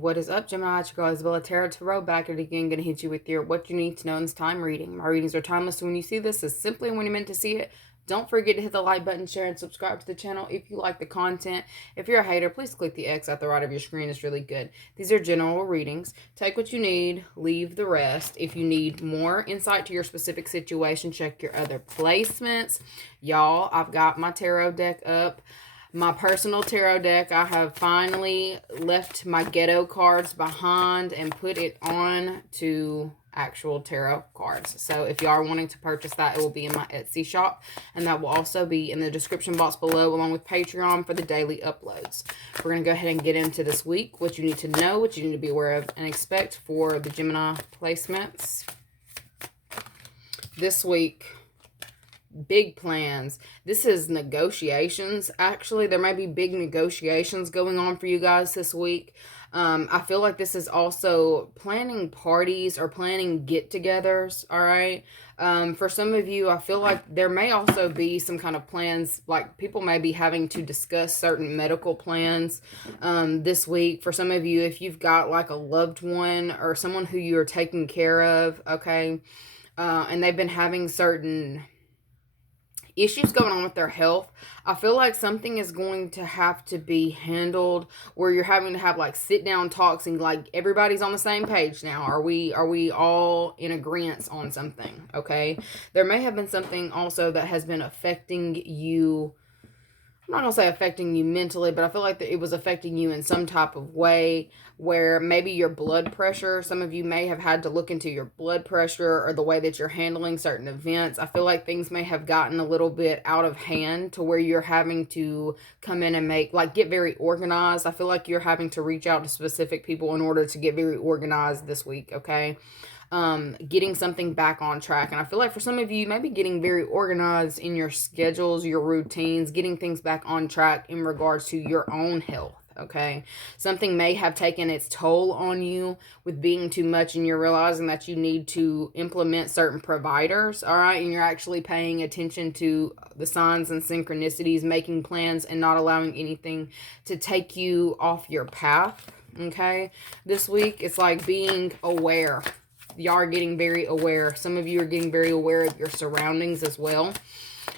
What is up, Gemini? It's your girl Isabella Tarot back at it again. Gonna hit you with your what you need to know in this time reading. My readings are timeless, so when you see this, is simply when you're meant to see it. Don't forget to hit the like button, share, and subscribe to the channel if you like the content. If you're a hater, please click the X at the right of your screen. It's really good. These are general readings. Take what you need, leave the rest. If you need more insight to your specific situation, check your other placements. Y'all, I've got my tarot deck up. My personal tarot deck. I have finally left my ghetto cards behind and put it on to actual tarot cards. So if you are wanting to purchase that, it will be in my Etsy shop, and that will also be in the description box below, along with Patreon for the daily uploads. We're going to go ahead and get into this week, what you need to know, what you need to be aware of and expect for the Gemini placements this week. Big plans. This is negotiations. Actually, there might be big negotiations going on for you guys this week. I feel like this is also planning parties or planning get-togethers. All right. For some of you, I feel like there may also be some kind of plans, like people may be having to discuss certain medical plans this week. For some of you, if you've got like a loved one or someone who you're taking care of, okay, and they've been having certain issues going on with their health, I feel like something is going to have to be handled where you're having to have like sit down talks and like everybody's on the same page now. Are we all in agreement on something? Okay. There may have been something also that has been affecting you. I'm not going to say affecting you mentally, but I feel like that it was affecting you in some type of way where maybe your blood pressure, some of you may have had to look into your blood pressure or the way that you're handling certain events. I feel like things may have gotten a little bit out of hand to where you're having to come in and get very organized. I feel like you're having to reach out to specific people in order to get very organized this week, okay? Getting something back on track. And I feel like for some of you, maybe getting very organized in your schedules, your routines, getting things back on track in regards to your own health. Okay. Something may have taken its toll on you with being too much, and you're realizing that you need to implement certain providers. All right. And you're actually paying attention to the signs and synchronicities, making plans and not allowing anything to take you off your path. Okay. This week, it's like being aware. Y'all are getting very aware. Some of you are getting very aware of your surroundings as well.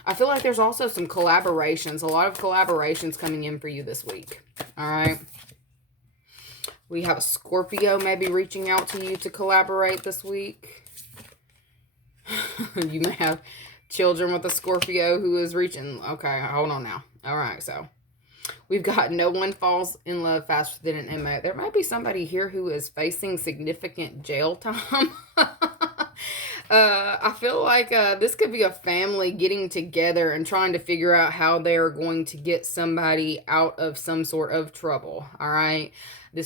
I feel like there's also some collaborations, a lot of collaborations coming in for you this week. All right. We have a Scorpio maybe reaching out to you to collaborate this week. You may have children with a Scorpio who is reaching. Okay, hold on now. All right, so we've got no one falls in love faster than an inmate. There might be somebody here who is facing significant jail time. I feel like this could be a family getting together and trying to figure out how they are going to get somebody out of some sort of trouble. All right.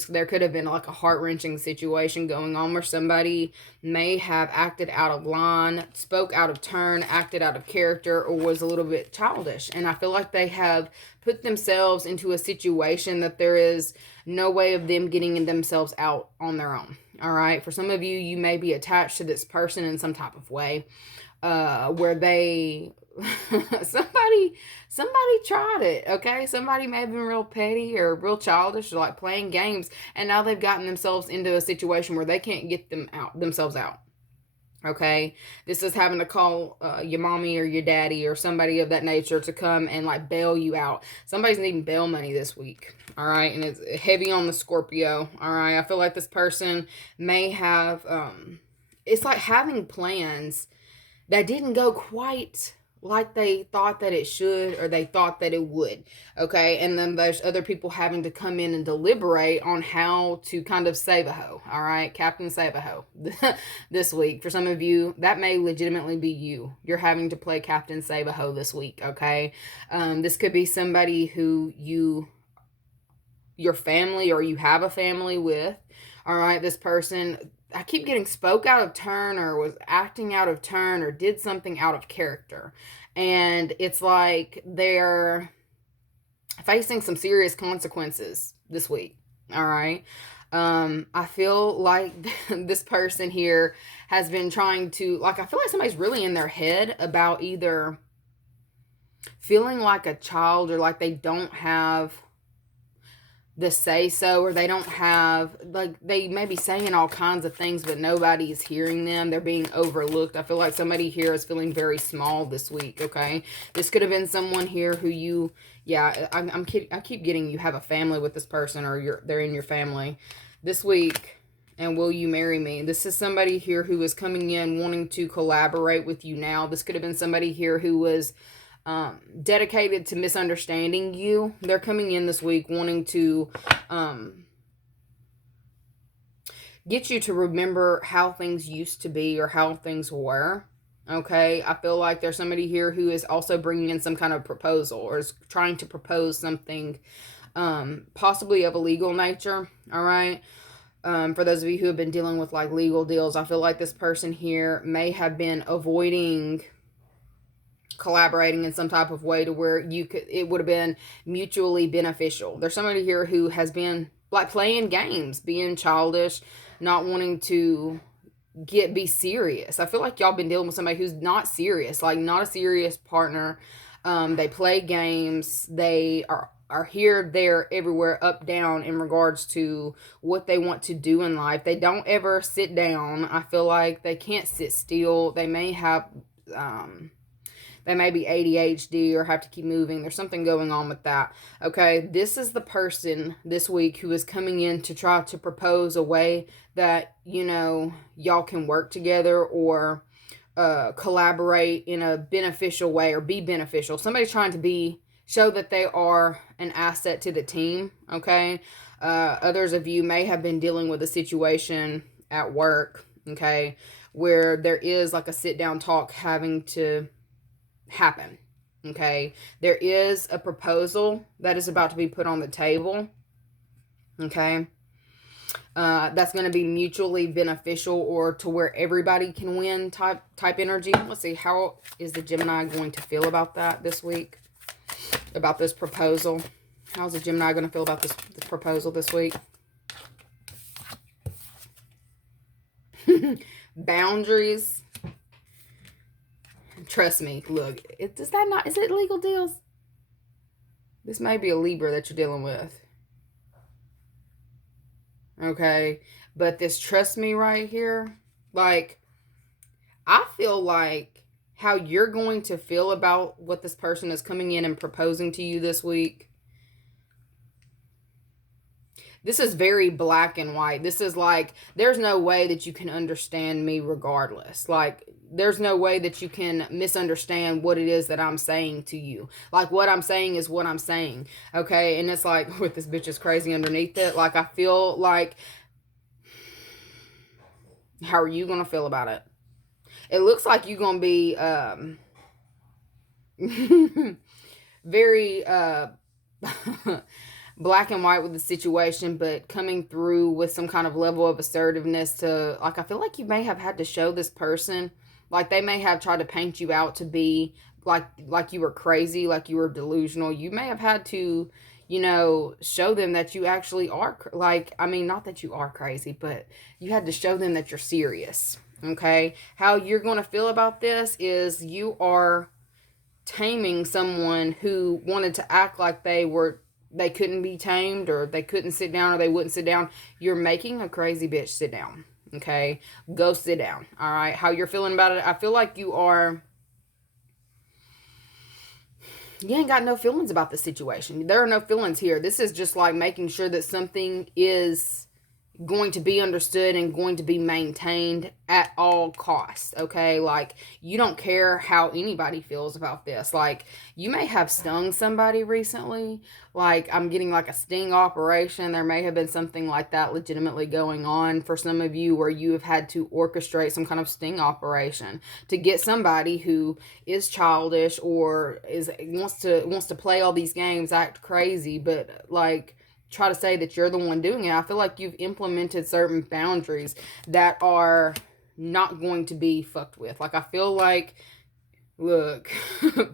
There could have been like a heart-wrenching situation going on where somebody may have acted out of line, spoke out of turn, acted out of character, or was a little bit childish. And I feel like they have put themselves into a situation that there is no way of them getting themselves out on their own. All right. For some of you, you may be attached to this person in some type of way where they somebody tried it. Okay. Somebody may have been real petty or real childish or like playing games, and now they've gotten themselves into a situation where they can't get themselves out. Okay. This is having to call your mommy or your daddy or somebody of that nature to come and like bail you out. Somebody's needing bail money this week. All right. And it's heavy on the Scorpio. All right. I feel like this person may have, it's like having plans that didn't go quite like they thought that it should, or they thought that it would. Okay. And then there's other people having to come in and deliberate on how to kind of save a hoe. All right. Captain Save a Hoe this week. For some of you, that may legitimately be you. You're having to play Captain Save a Hoe this week. Okay. This could be somebody who your family, or you have a family with. All right. This person, I keep getting spoke out of turn, or was acting out of turn, or did something out of character. And it's like they're facing some serious consequences this week. All right. I feel like this person here has been trying to, I feel like somebody's really in their head about either feeling like a child, or like they don't have the say so, or they don't have, like, they may be saying all kinds of things but nobody's hearing them. They're being overlooked. I feel like somebody here is feeling very small this week. Okay, this could have been someone here who you, yeah, I'm kidding. I keep getting you have a family with this person, or they're in your family this week. And will you marry me? This is somebody here who is coming in wanting to collaborate with you now. This could have been somebody here who was dedicated to misunderstanding you. They're coming in this week wanting to get you to remember how things used to be or how things were. Okay, I feel like there's somebody here who is also bringing in some kind of proposal, or is trying to propose something possibly of a legal nature. All right. For those of you who have been dealing with like legal deals, I feel like this person here may have been avoiding collaborating in some type of way to where it would have been mutually beneficial. There's somebody here who has been like playing games, being childish, not wanting to be serious. I feel like y'all been dealing with somebody who's not serious, like not a serious partner. They play games. They are here, there, everywhere, up, down in regards to what they want to do in life. They don't ever sit down. I feel like they can't sit still. They may have they may be ADHD or have to keep moving. There's something going on with that. Okay, this is the person this week who is coming in to try to propose a way that, you know, y'all can work together or collaborate in a beneficial way or be beneficial. Somebody's trying to show that they are an asset to the team. Okay, others of you may have been dealing with a situation at work, okay, where there is like a sit down talk having to happen. Okay, there is a proposal that is about to be put on the table. Okay, that's going to be mutually beneficial, or to where everybody can win type energy. Let's see, how is the Gemini going to feel about that this week, about this proposal? How's the Gemini going to feel about this proposal this week? Boundaries. Trust me, look, is it legal deals? This may be a Libra that you're dealing with. Okay, but this trust me right here, like, I feel like how you're going to feel about what this person is coming in and proposing to you this week, this is very black and white. This is like, there's no way that you can understand me regardless. Like, there's no way that you can misunderstand what it is that I'm saying to you. Like, what I'm saying is what I'm saying. Okay, and it's like, with this bitch is crazy underneath it. Like, I feel like, how are you going to feel about it? It looks like you're going to be very black and white with the situation, but coming through with some kind of level of assertiveness to, like, I feel like you may have had to show this person, like, they may have tried to paint you out to be like you were crazy, like you were delusional. You may have had to, you know, show them that you actually are, like, I mean, not that you are crazy, but you had to show them that you're serious. Okay, how you're going to feel about this is you are taming someone who wanted to act like they couldn't be tamed, or they couldn't sit down, or they wouldn't sit down. You're making a crazy bitch sit down. Okay, go sit down. All right, how you're feeling about it? I feel like you ain't got no feelings about the situation. There are no feelings here. This is just like making sure that something is going to be understood and going to be maintained at all costs. Okay, like, you don't care how anybody feels about this. Like, you may have stung somebody recently. Like, I'm getting like a sting operation. There may have been something like that legitimately going on for some of you, where you have had to orchestrate some kind of sting operation to get somebody who is childish or wants to play all these games, act crazy, but like try to say that you're the one doing it. I feel like you've implemented certain boundaries that are not going to be fucked with. Like, I feel like, look,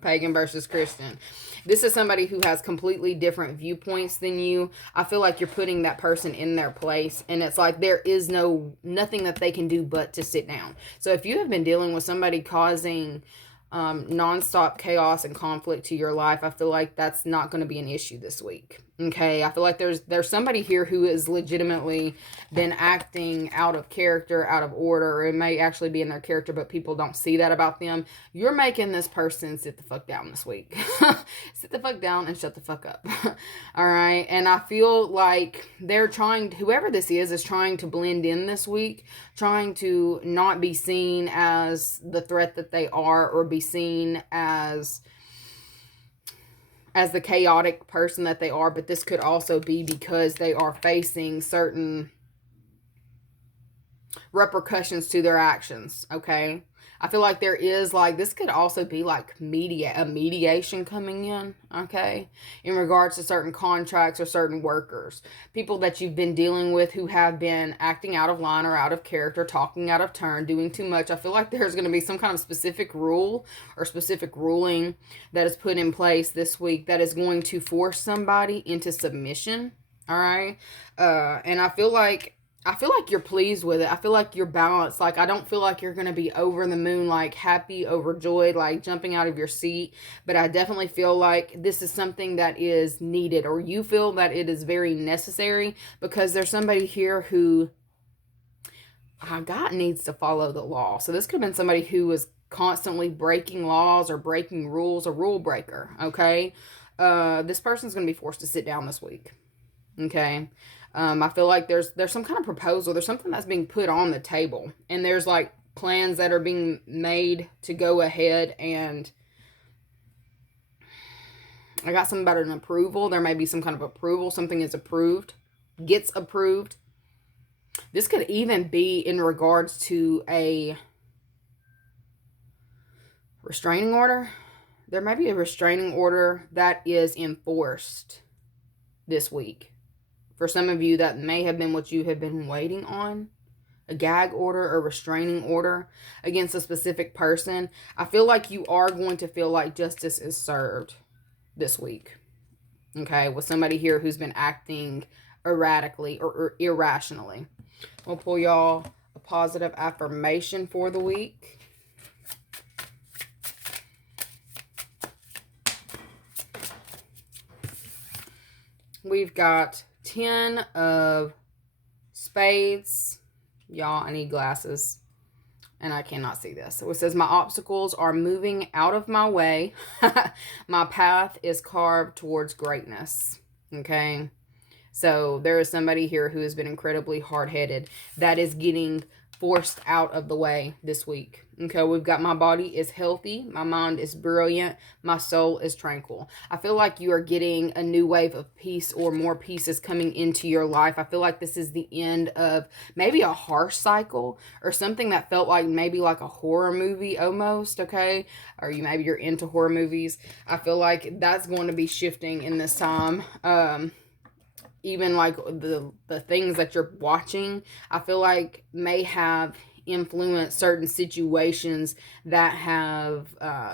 pagan versus Christian. This is somebody who has completely different viewpoints than you. I feel like you're putting that person in their place, and it's like there is nothing that they can do but to sit down. So if you have been dealing with somebody causing nonstop chaos and conflict to your life. I feel like that's not going to be an issue this week. Okay, I feel like there's somebody here who has legitimately been acting out of character, out of order, or it may actually be in their character, but people don't see that about them. You're making this person sit the fuck down this week. Sit the fuck down and shut the fuck up. All right, and I feel like they're trying, whoever this is trying to blend in this week, trying to not be seen as the threat that they are, or be seen as the chaotic person that they are. But this could also be because they are facing certain repercussions to their actions. Okay, I feel like there is, like, this could also be like a mediation coming in, okay, in regards to certain contracts or certain workers, people that you've been dealing with who have been acting out of line or out of character, talking out of turn, doing too much. I feel like there's going to be some kind of specific rule or specific ruling that is put in place this week that is going to force somebody into submission. All right, and I feel like you're pleased with it. I feel like you're balanced. Like, I don't feel like you're going to be over the moon, like happy, overjoyed, like jumping out of your seat. But I definitely feel like this is something that is needed, or you feel that it is very necessary, because there's somebody here who, God, needs to follow the law. So this could have been somebody who was constantly breaking laws or breaking rules, a rule breaker. Okay. This person's going to be forced to sit down this week. Okay. I feel like there's some kind of proposal. There's something that's being put on the table. And there's like plans that are being made to go ahead. And I got something about an approval. There may be some kind of approval. Something is approved. Gets approved. This could even be in regards to a restraining order. There may be a restraining order that is enforced this week. For some of you, that may have been what you have been waiting on. A gag order or restraining order against a specific person. I feel like you are going to feel like justice is served this week. Okay, with somebody here who's been acting erratically or irrationally. We'll pull y'all a positive affirmation for the week. We've got 10 of spades. Y'all, I need glasses. And I cannot see this. So it says, my obstacles are moving out of my way. My path is carved towards greatness. Okay. So there is somebody here who has been incredibly hard-headed that is getting forced out of the way this week. Okay, we've got my body is healthy, my mind is brilliant, my soul is tranquil. I feel like you are getting a new wave of peace, or more peace is coming into your life. I feel like this is the end of maybe a harsh cycle, or something that felt like maybe like a horror movie almost, okay? Or maybe you're into horror movies. I feel like that's going to be shifting in this time. Even like the things that you're watching, I feel like may have influenced certain situations that have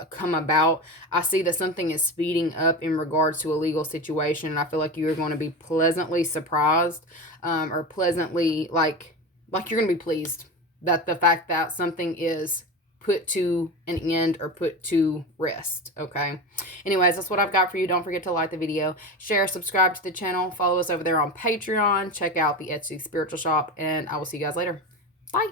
come about. I see that something is speeding up in regards to a legal situation, and I feel like you are going to be pleasantly surprised, or pleasantly like you're going to be pleased that the fact that something is put to an end or put to rest. Okay, anyways, that's what I've got for you. Don't forget to like the video, share, subscribe to the channel, follow us over there on Patreon, check out the Etsy spiritual shop, and I will see you guys later. Bye.